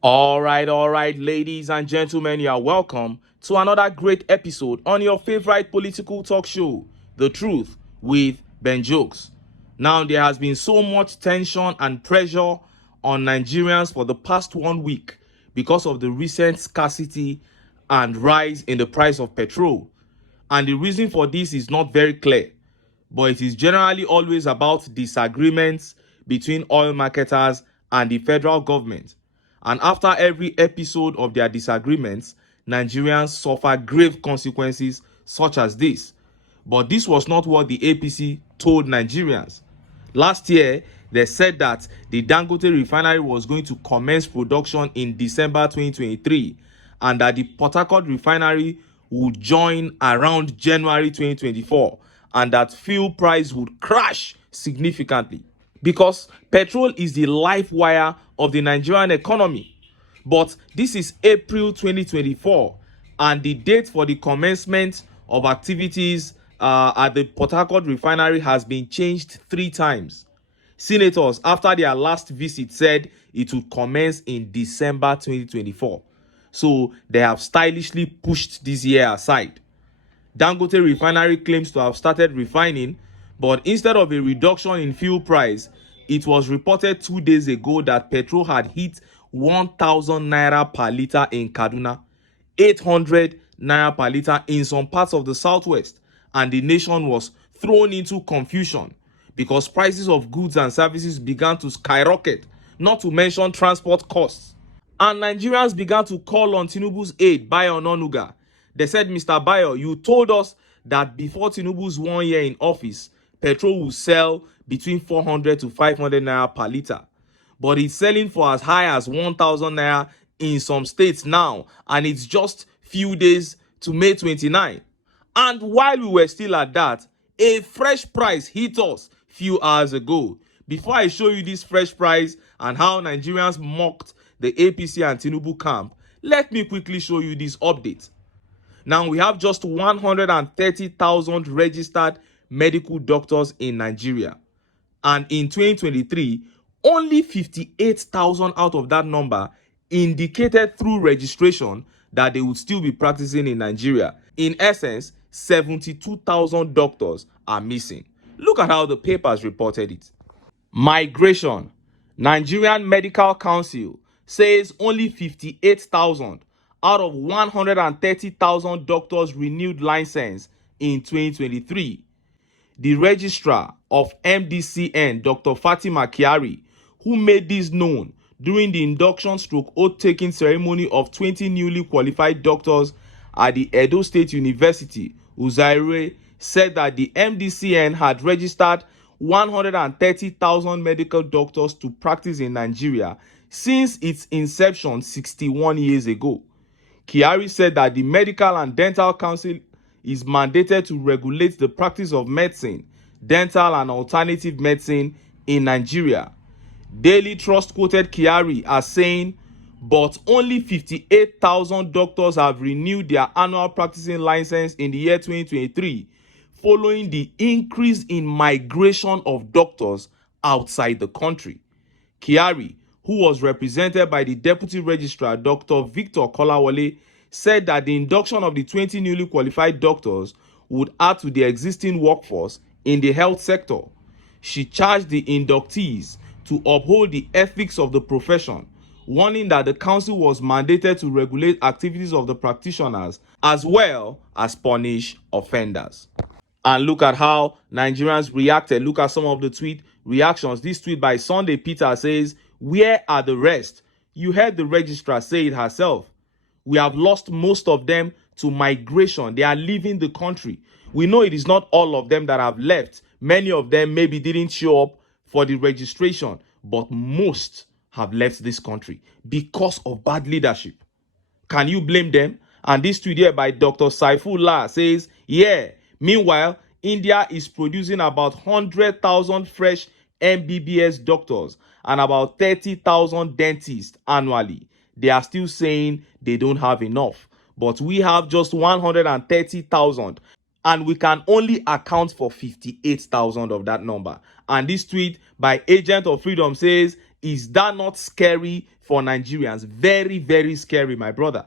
All right, ladies and gentlemen, you are welcome to another great episode on your favorite political talk show, The Truth with Ben Jokes. Now, there has been so much tension and pressure on Nigerians for the past 1 week because of the recent scarcity and rise in the price of petrol. And the reason for this is not very clear, but it is generally always about disagreements between oil marketers and the federal government. And after every episode of their disagreements, Nigerians suffer grave consequences such as this. But this was not what the APC told Nigerians. Last year, they said that the Dangote refinery was going to commence production in December 2023 and that the Port Harcourt refinery would join around January 2024 and that fuel price would crash significantly because petrol is the life wire of the Nigerian economy. But this is April 2024 and the date for the commencement of activities at the Port Harcourt refinery has been changed 3 times. Senators, after their last visit, said it would commence in December 2024. So they have stylishly pushed this year aside. Dangote refinery claims to have started refining, but instead of a reduction in fuel price, it was reported 2 days ago that petrol had hit 1,000 naira per litre in Kaduna, 800 naira per litre in some parts of the southwest, and the nation was thrown into confusion because prices of goods and services began to skyrocket, not to mention transport costs. And Nigerians began to call on TINUBU's aide, Bayo Ononuga. They said, Mr. Bayo, you told us that before TINUBU's 1 year in office, petrol will sell between 400 to 500 naira per litre. But it's selling for as high as 1,000 naira in some states now, and it's just few days to May 29. And while we were still at that, a fresh price hit us few hours ago. Before I show you this fresh price and how Nigerians mocked the APC and TINUBU camp, let me quickly show you this update. Now, we have just 130,000 registered medical doctors in Nigeria. And in 2023, only 58,000 out of that number indicated through registration that they would still be practicing in Nigeria. In essence, 72,000 doctors are missing. Look at how the papers reported it. Migration. Nigerian Medical Council says only 58,000 out of 130,000 doctors renewed license in 2023. The registrar of MDCN, Dr. Fatima Kiari, who made this known during the induction stroke oath-taking ceremony of 20 newly qualified doctors at the Edo State University, Uzaire, said that the MDCN had registered 130,000 medical doctors to practice in Nigeria since its inception 61 years ago. Kiari said that the Medical and Dental Council is mandated to regulate the practice of medicine, dental and alternative medicine in Nigeria. Daily Trust quoted Kiari as saying, but only 58,000 doctors have renewed their annual practicing license in the year 2023, following the increase in migration of doctors outside the country. Kiari, who was represented by the Deputy Registrar, Dr. Victor Kolawole, said that the induction of the 20 newly qualified doctors would add to the existing workforce in the health sector. She charged the inductees to uphold the ethics of the profession, warning that the council was mandated to regulate activities of the practitioners as well as punish offenders. And look at how Nigerians reacted. Look at some of the tweet reactions. This tweet by Sunday Peter says, "Where are the rest? You heard the registrar say it herself. We have lost most of them to migration. They are leaving the country. We know it is not all of them that have left. Many of them maybe didn't show up for the registration, but most have left this country because of bad leadership. Can you blame them?" And this tweet here by Dr. Saifullah says, "Yeah, meanwhile, India is producing about 100,000 fresh MBBS doctors and about 30,000 dentists annually. They are still saying they don't have enough. But we have just 130,000 and we can only account for 58,000 of that number." And this tweet by Agent of Freedom says, Is that not scary for Nigerians? Very, very scary, my brother.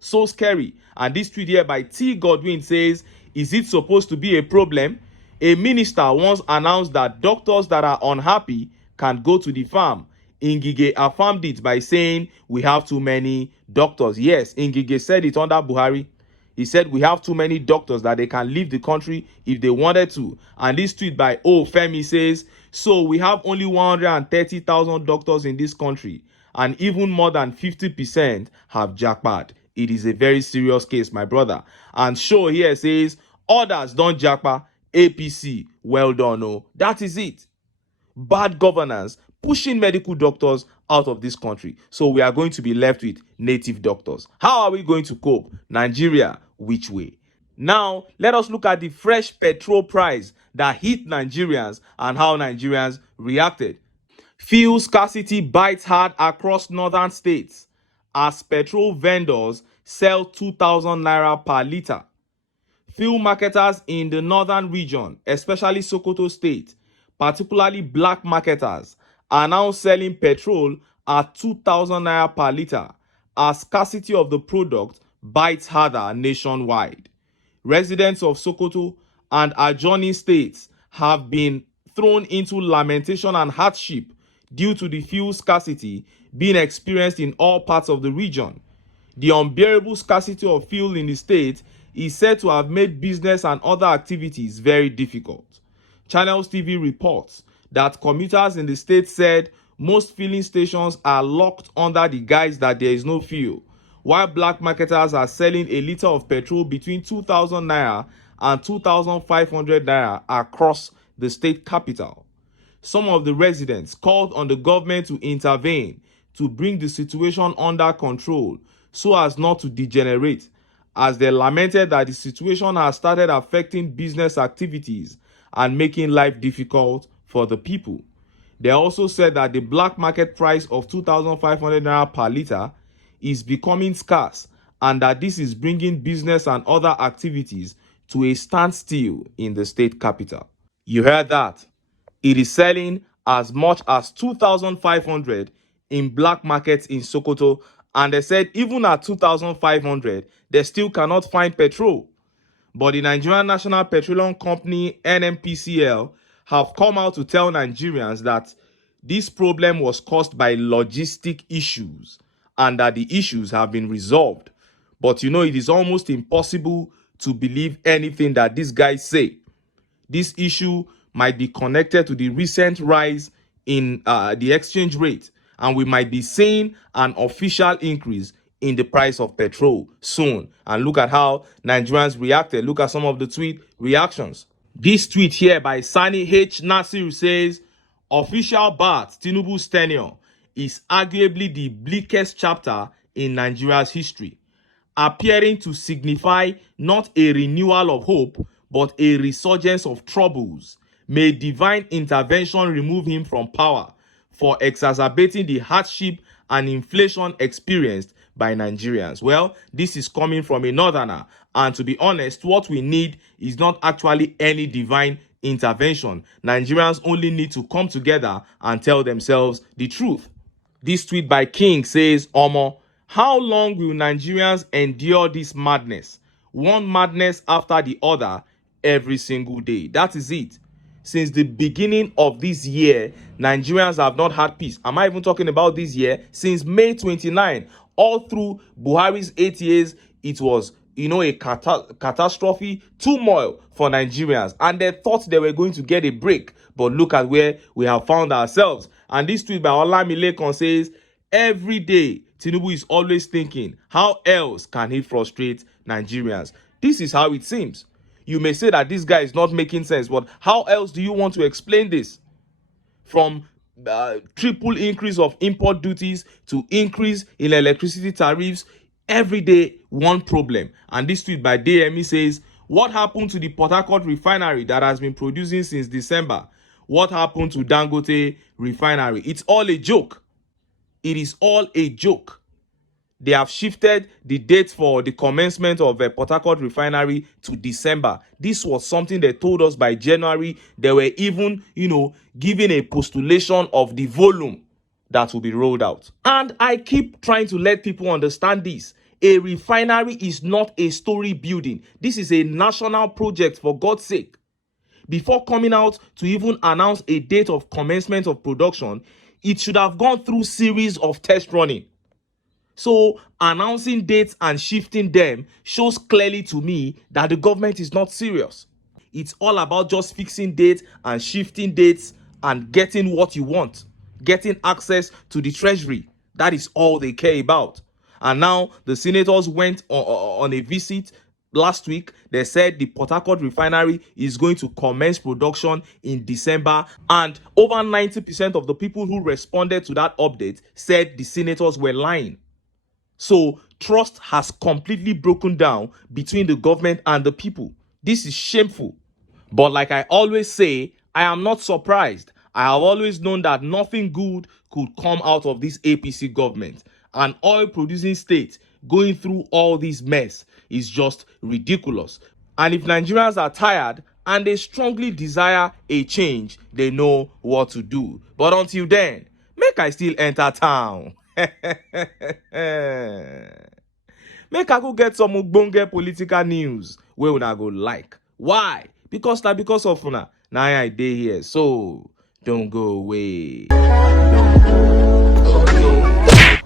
So scary. And this tweet here by T. Godwin says, is it supposed to be a problem? A minister once announced that doctors that are unhappy can go to the farm. Ngige affirmed it by saying, we have too many doctors. Yes, Ngige said it under Buhari. He said we have too many doctors that they can leave the country if they wanted to. And this tweet by O Femi says, so we have only 130,000 doctors in this country, and even more than 50% have jackpot. It is a very serious case, my brother. And Show here says, others don't jackpot. APC, well done. Oh, that is it. Bad governance pushing medical doctors out of this country. So we are going to be left with native doctors. How are we going to cope? Nigeria, which way? Now, let us look at the fresh petrol price that hit Nigerians and how Nigerians reacted. Fuel scarcity bites hard across northern states as petrol vendors sell 2,000 naira per litre. Fuel marketers in the northern region, especially Sokoto State, particularly black marketers, are now selling petrol at 2,000 naira per litre as scarcity of the product bites harder nationwide. Residents of Sokoto and adjoining states have been thrown into lamentation and hardship due to the fuel scarcity being experienced in all parts of the region. The unbearable scarcity of fuel in the state is said to have made business and other activities very difficult. Channels TV reports that commuters in the state said most filling stations are locked under the guise that there is no fuel, while black marketers are selling a litre of petrol between 2,000 naira and 2,500 naira across the state capital. Some of the residents called on the government to intervene to bring the situation under control so as not to degenerate, as they lamented that the situation has started affecting business activities and making life difficult for the people. They also said that the black market price of 2,500 naira per litre is becoming scarce and that this is bringing business and other activities to a standstill in the state capital. You heard that? It is selling as much as 2,500 in black markets in Sokoto, and they said even at 2,500 they still cannot find petrol. But the Nigerian National Petroleum Company NNPCL have come out to tell Nigerians that this problem was caused by logistic issues and that the issues have been resolved. But you know, it is almost impossible to believe anything that these guys say. This issue might be connected to the recent rise in the exchange rate, and we might be seeing an official increase in the price of petrol soon. And look at how Nigerians reacted. Look at some of the tweet reactions. This tweet here by Sani H. Nasir says, official BAT TINUBU's tenure is arguably the bleakest chapter in Nigeria's history, appearing to signify not a renewal of hope, but a resurgence of troubles. May divine intervention remove him from power for exacerbating the hardship and inflation experienced by Nigerians. Well, this is coming from a northerner, and to be honest, what we need is not actually any divine intervention. Nigerians only need to come together and tell themselves the truth. This tweet by King says, Omo, how long will Nigerians endure this madness? One madness after the other every single day. That is it. Since the beginning of this year, Nigerians have not had peace. Am I even talking about this year? Since May 29, all through Buhari's 8 years, it was, a catastrophe, turmoil for Nigerians. And they thought they were going to get a break. But look at where we have found ourselves. And this tweet by Olamilekon says, every day, Tinubu is always thinking, how else can he frustrate Nigerians? This is how it seems. You may say that this guy is not making sense, but how else do you want to explain this? From triple increase of import duties to increase in electricity tariffs, every day one problem. And this tweet by DME says, what happened to the Port Harcourt refinery that has been producing since December? What happened to Dangote refinery? It's all a joke. It is all a joke. They have shifted the date for the commencement of the Port Harcourt refinery to December. This was something they told us by January. They were even, giving a postulation of the volume that will be rolled out. And I keep trying to let people understand this. A refinery is not a story building. This is a national project, for God's sake. Before coming out to even announce a date of commencement of production, it should have gone through series of test running. So announcing dates and shifting them shows clearly to me that the government is not serious. It's all about just fixing dates and shifting dates and getting what you want, getting access to the treasury. That is all they care about. And now the senators went on a visit last week. They said the Port Harcourt refinery is going to commence production in December, and over 90% of the people who responded to that update said the senators were lying. So trust has completely broken down between the government and the people. This is shameful. But like I always say, I am not surprised. I have always known that nothing good could come out of this APC government. An oil producing state going through all this mess is just ridiculous. And if Nigerians are tired and they strongly desire a change, they know what to do. But until then, make I still enter town. Make I go get some ogbonge political news wey una go like. Why? Because of una. Now I dey here, so don't go away. Don't go.